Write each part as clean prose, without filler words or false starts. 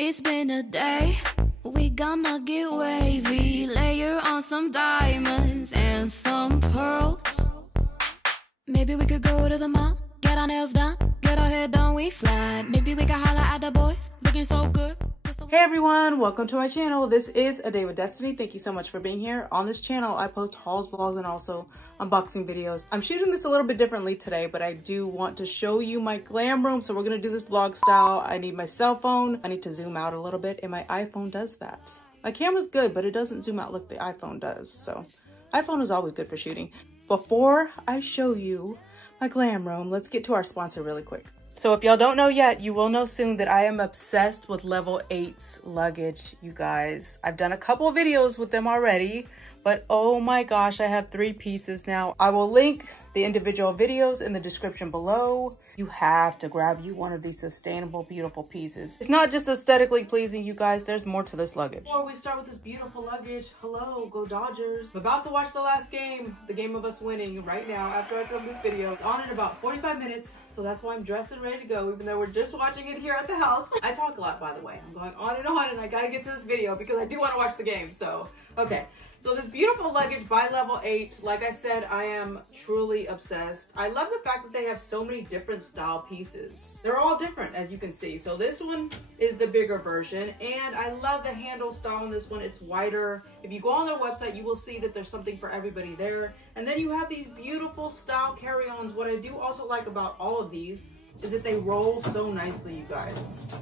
It's been a day, we gonna get wavy. Layer on some diamonds and some pearls. Maybe we could go to the mall, get our nails done, get our hair done, we fly. Maybe we could holler at the boys, looking so good. Hey everyone, welcome to my channel. This is A Day with Destiny. Thank you so much for being here. On this channel, I post hauls, vlogs, and also unboxing videos. I'm shooting this a little bit differently today, but I do want to show you my glam room. So we're gonna do this vlog style. I need my cell phone. I need to zoom out a little bit, and my iPhone does that. My camera's good, but it doesn't zoom out like the iPhone does. So iPhone is always good for shooting. Before I show you my glam room, let's get to our sponsor really quick. So if y'all don't know yet, you will know soon that I am obsessed with level 8's luggage, you guys. I've done a couple of videos with them already, but oh my gosh, I have 3 pieces now. I will link the individual videos in the description below. You have to grab you one of these sustainable, beautiful pieces. It's not just aesthetically pleasing, you guys. There's more to this luggage. Before we start with this beautiful luggage, hello, go Dodgers. I'm about to watch the last game, the game of us winning right now after I film this video. It's on in about 45 minutes, so that's why I'm dressed and ready to go, even though we're just watching it here at the house. I talk a lot, by the way. I'm going on, and I gotta get to this video because I do want to watch the game, so, okay. So this beautiful luggage by Level 8, like I said, I am truly obsessed. I love the fact that they have so many different style pieces. They're all different, as you can see. So this one is the bigger version, and I love the handle style on this one. It's wider. If you go on their website, you will see that there's something for everybody there. And then you have these beautiful style carry-ons. What I do also like about all of these is that they roll so nicely, you guys.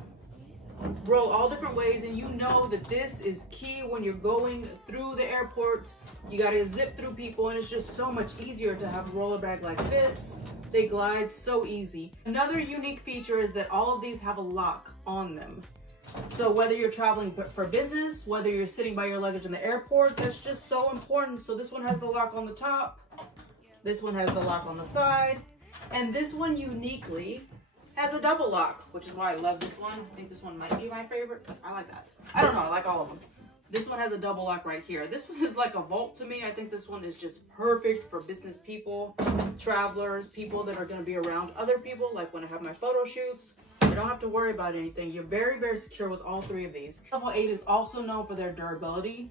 Roll all different ways, and you know that this is key when you're going through the airport. You got to zip through people, and it's just so much easier to have a roller bag like this. They glide so easy. Another unique feature is that all of these have a lock on them. So whether you're traveling for business, whether you're sitting by your luggage in the airport, that's just so important. So this one has the lock on the top, this one has the lock on the side, and this one uniquely has a double lock, which is why I love this one. I think this one might be my favorite, but I like that. I don't know, I like all of them. This one has a double lock right here. This one is like a vault to me. I think this one is just perfect for business people, travelers, people that are gonna be around other people, like when I have my photo shoots. I don't have to worry about anything. You're very, very secure with all 3 of these. Level 8 is also known for their durability.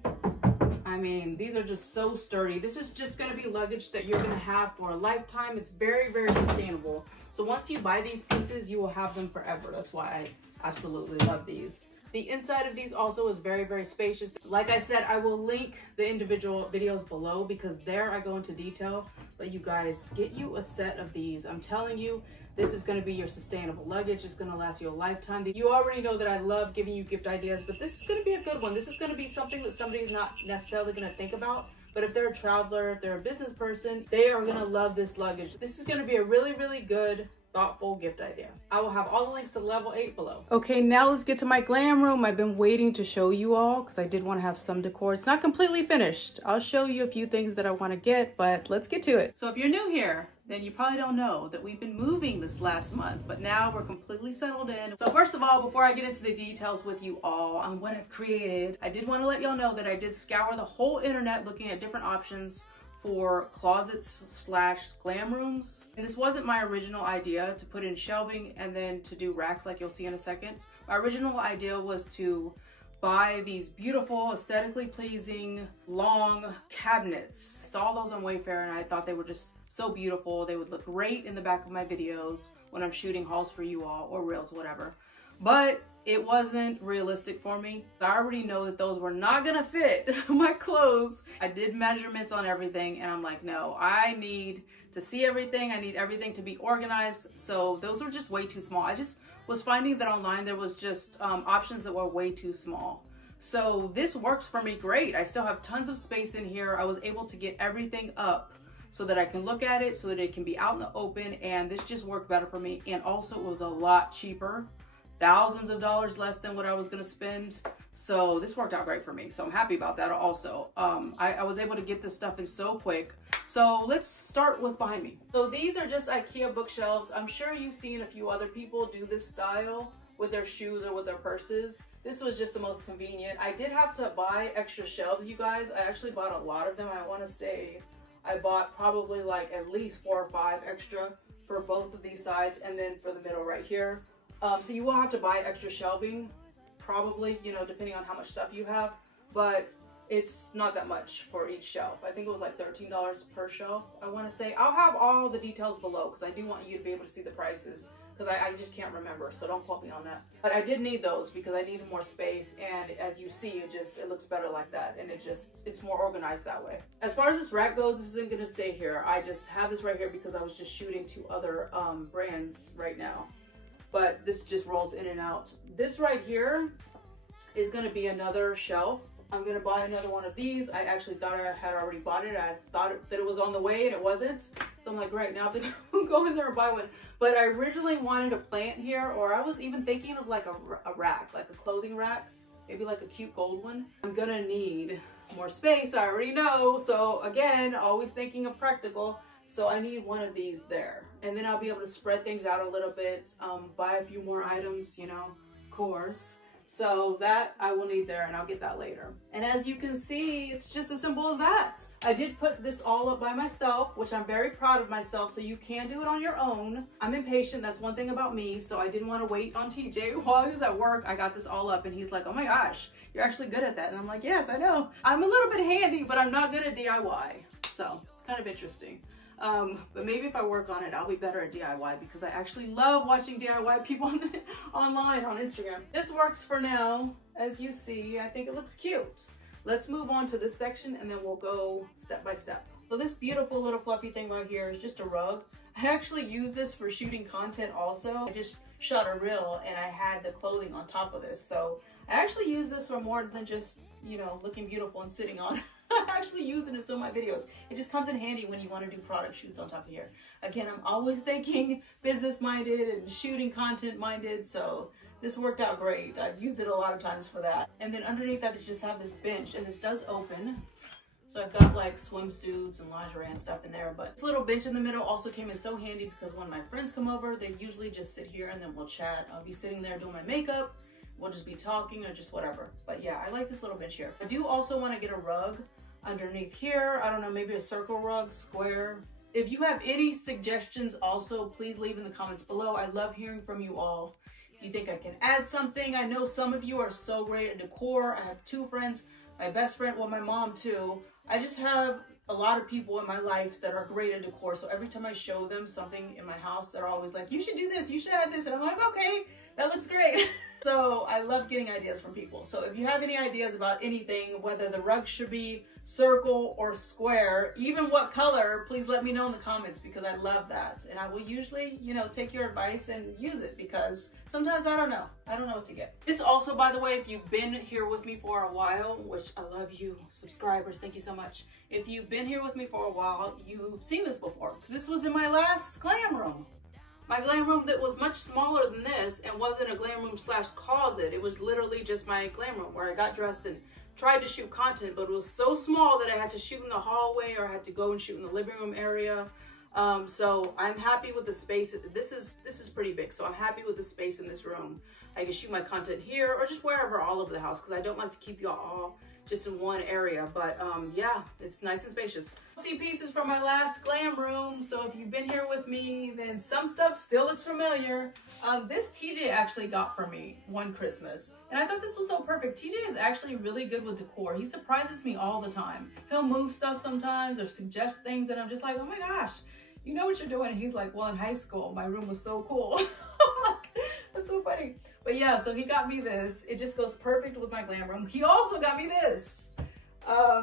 I mean, these are just so sturdy. This is just gonna be luggage that you're gonna have for a lifetime. It's very, very sustainable. So once you buy these pieces, you will have them forever. That's why I absolutely love these. The inside of these also is very, very spacious. Like I said, I will link the individual videos below because there I go into detail. But you guys, get you a set of these. I'm telling you, this is going to be your sustainable luggage. It's going to last you a lifetime. You already know that I love giving you gift ideas, but this is going to be a good one. This is going to be something that somebody's not necessarily going to think about. But if they're a traveler, if they're a business person, they are going to love this luggage. This is going to be a really, really good, thoughtful gift idea. I will have all the links to Level 8 below. Okay, now let's get to my glam room. I've been waiting to show you all because I did want to have some decor. It's not completely finished. I'll show you a few things that I want to get, but let's get to it. So if you're new here, then you probably don't know that we've been moving this last month, but now we're completely settled in. So first of all, before I get into the details with you all on what I've created, I did want to let y'all know that I did scour the whole internet looking at different options for closets / glam rooms. And this wasn't my original idea to put in shelving and then to do racks like you'll see in a second. My original idea was to buy these beautiful, aesthetically pleasing, long cabinets. Saw those on Wayfair and I thought they were just so beautiful. They would look great in the back of my videos when I'm shooting hauls for you all or reels, whatever. But it wasn't realistic for me. I already know that those were not gonna fit my clothes. I did measurements on everything and I'm like, no, I need to see everything. I need everything to be organized. So those were just way too small. I just was finding that online there was just options that were way too small. So this works for me great. I still have tons of space in here. I was able to get everything up so that I can look at it, so that it can be out in the open, and this just worked better for me. And also it was a lot cheaper, thousands of dollars less than what I was gonna spend. So this worked out great for me. So I'm happy about that also. I was able to get this stuff in so quick. So let's start with behind me. So these are just IKEA bookshelves. I'm sure you've seen a few other people do this style with their shoes or with their purses. This was just the most convenient. I did have to buy extra shelves, you guys. I actually bought a lot of them. I wanna say I bought probably like at least 4 or 5 extra for both of these sides and then for the middle right here. So you will have to buy extra shelving probably, you know, depending on how much stuff you have, but it's not that much for each shelf. I think it was like $13 per shelf, I want to say. I'll have all the details below because I do want you to be able to see the prices, because I just can't remember, so don't quote me on that. But I did need those because I needed more space, and as you see, it looks better like that, and it's more organized that way. As far as this rack goes, this isn't gonna stay here. I just have this right here because I was just shooting 2 other brands right now. But this just rolls in and out. This right here is gonna be another shelf. I'm gonna buy another one of these. I actually thought I had already bought it. I thought that it was on the way and it wasn't. So I'm like, great, now I have to go in there and buy one. But I originally wanted a plant here, or I was even thinking of like a rack, like a clothing rack, maybe like a cute gold one. I'm gonna need more space, I already know. So again, always thinking of practical. So I need one of these there. And then I'll be able to spread things out a little bit, buy a few more items, you know, of course. So that I will need there, and I'll get that later. And as you can see, it's just as simple as that. I did put this all up by myself, which I'm very proud of myself, so you can do it on your own. I'm impatient, that's one thing about me, so I didn't want to wait on TJ. While he was at work, I got this all up, and he's like, oh my gosh, you're actually good at that. And I'm like, yes, I know. I'm a little bit handy, but I'm not good at DIY. So it's kind of interesting. But maybe if I work on it, I'll be better at DIY, because I actually love watching DIY people online on Instagram. This works for now. As you see, I think it looks cute. Let's move on to this section, and then we'll go step by step. So this beautiful little fluffy thing right here is just a rug. I actually use this for shooting content also. I just shot a reel and I had the clothing on top of this. So I actually use this for more than just, you know, looking beautiful and sitting on. I actually use it in some of my videos. It just comes in handy when you want to do product shoots on top of here. Again, I'm always thinking business minded and shooting content minded, so this worked out great. I've used it a lot of times for that. And then underneath that, they just have this bench, and this does open. So I've got like swimsuits and lingerie and stuff in there, but this little bench in the middle also came in so handy because when my friends come over, they usually just sit here and then we'll chat. I'll be sitting there doing my makeup. We'll just be talking or just whatever. But yeah, I like this little bench here. I do also want to get a rug underneath here. I don't know, maybe a circle rug, square. If you have any suggestions also, please leave in the comments below. I love hearing from you all. If you think I can add something, I know some of you are so great at decor. I have 2 friends, my best friend, well, my mom too. I just have a lot of people in my life that are great at decor. So every time I show them something in my house, they're always like, you should do this, you should add this. And I'm like, okay, that looks great. So I love getting ideas from people. So if you have any ideas about anything, whether the rug should be circle or square, even what color, please let me know in the comments, because I love that. And I will usually, you know, take your advice and use it, because sometimes I don't know what to get. This also, by the way, if you've been here with me for a while, which I love you subscribers, thank you so much. If you've been here with me for a while, you've seen this before, because this was in my last glam room. My glam room that was much smaller than this and wasn't a glam room slash closet. It was literally just my glam room where I got dressed and tried to shoot content, but it was so small that I had to shoot in the hallway or I had to go and shoot in the living room area. So I'm happy with the space. This is pretty big, so I'm happy with the space in this room. I can shoot my content here or just wherever all over the house, because I don't like to keep y'all all just in one area. But yeah, it's nice and spacious. See pieces from my last glam room, so if you've been here with me, then some stuff still looks familiar. This TJ actually got for me one Christmas, and I thought this was so perfect. TJ is actually really good with decor. He surprises me all the time. He'll move stuff sometimes or suggest things, and I'm just like, oh my gosh, you know what you're doing. And he's like, well, in high school, my room was so cool. That's so funny. But yeah, so he got me this. It just goes perfect with my glam room. He also got me this.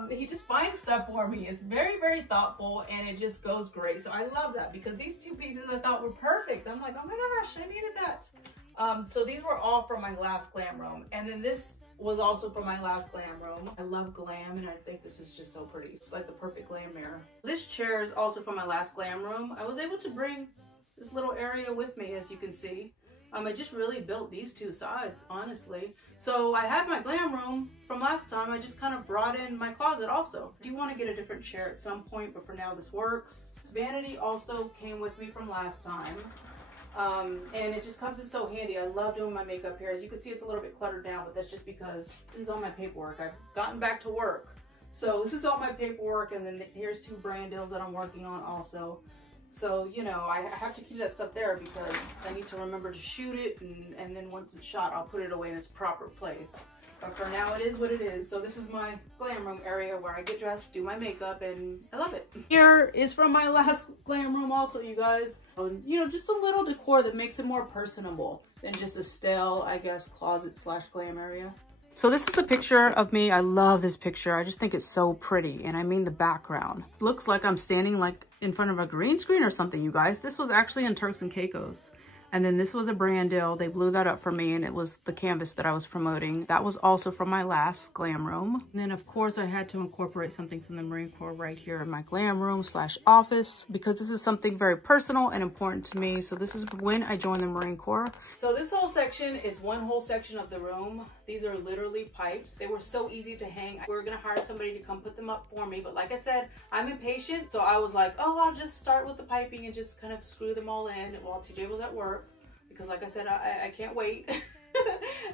He just finds stuff for me. It's very, very thoughtful, and it just goes great. So I love that, because these 2 pieces I thought were perfect. I'm like, oh my gosh, I needed that. So these were all from my last glam room. And then this was also from my last glam room. I love glam, and I think this is just so pretty. It's like the perfect glam mirror. This chair is also from my last glam room. I was able to bring this little area with me, as you can see. I just really built these 2 sides, honestly. So I had my glam room from last time. I just kind of brought in my closet also. I do want to get a different chair at some point, but for now this works. This vanity also came with me from last time. And it just comes in so handy. I love doing my makeup here. As you can see, it's a little bit cluttered down, but that's just because this is all my paperwork. I've gotten back to work. So this is all my paperwork, and then here's 2 brand deals that I'm working on also. So, you know, I have to keep that stuff there because I need to remember to shoot it, and then once it's shot, I'll put it away in its proper place. But for now, it is what it is. So this is my glam room area where I get dressed, do my makeup, and I love it. Here is from my last glam room also, you guys. You know, just a little decor that makes it more personable than just a stale, I guess, closet slash glam area. So this is a picture of me. I love this picture. I just think it's so pretty. And I mean the background. It looks like I'm standing like in front of a green screen or something, you guys. This was actually in Turks and Caicos. And then this was a brand deal. They blew that up for me, and it was the canvas that I was promoting. That was also from my last glam room. And then of course I had to incorporate something from the Marine Corps right here in my glam room slash office, because this is something very personal and important to me. So this is when I joined the Marine Corps. So this whole section is one whole section of the room. These are literally pipes. They were so easy to hang. We were gonna hire somebody to come put them up for me, but like I said, I'm impatient. So I was like, oh, I'll just start with the piping and just kind of screw them all in while TJ was at work. Because like I said, I can't wait.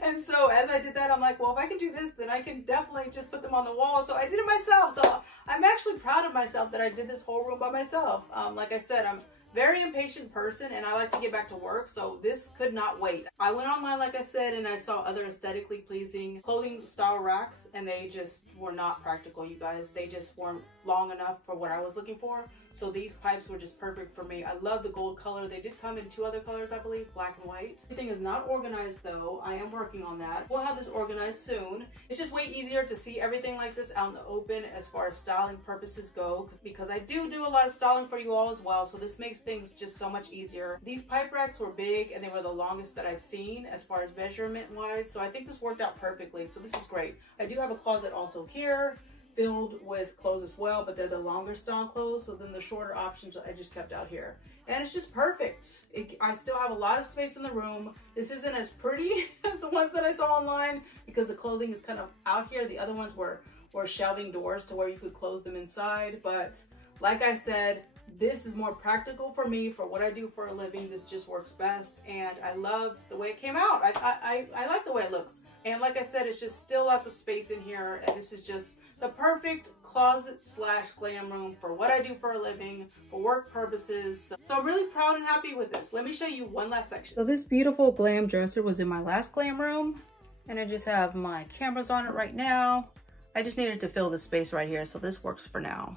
And so as I did that, I'm like, well, if I can do this, then I can definitely just put them on the wall. So I did it myself. So I'm actually proud of myself that I did this whole room by myself. Like I said, I'm a very impatient person and I like to get back to work. So this could not wait. I went online, like I said, and I saw other aesthetically pleasing clothing style racks, and they just were not practical, you guys. They just weren't long enough for what I was looking for. So these pipes were just perfect for me. I love the gold color. They did come in 2 other colors, I believe, black and white. Everything is not organized though. I am working on that. We'll have this organized soon. It's just way easier to see everything like this out in the open as far as styling purposes go, because I do a lot of styling for you all as well. So this makes things just so much easier. These pipe racks were big and they were the longest that I've seen as far as measurement wise. So I think this worked out perfectly. So this is great. I do have a closet also here, filled with clothes as well, but they're the longer style clothes. So then the shorter options I just kept out here. And it's just perfect. I still have a lot of space in the room. This isn't as pretty as the ones that I saw online because the clothing is kind of out here. The other ones were shelving doors to where you could close them inside. But like I said, this is more practical for me for what I do for a living. This just works best. And I love the way it came out. I like the way it looks. And like I said, it's just still lots of space in here. And this is just the perfect closet slash glam room for what I do for a living, for work purposes. So I'm really proud and happy with this. Let me show you one last section. So this beautiful glam dresser was in my last glam room, and I just have my cameras on it right now. I just needed to fill the space right here, so this works for now.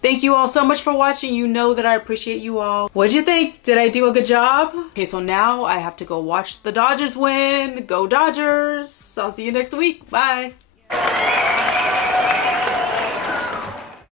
Thank you all so much for watching. You know that I appreciate you all. What'd you think? Did I do a good job? Okay, so now I have to go watch the Dodgers win. Go Dodgers! I'll see you next week. Bye.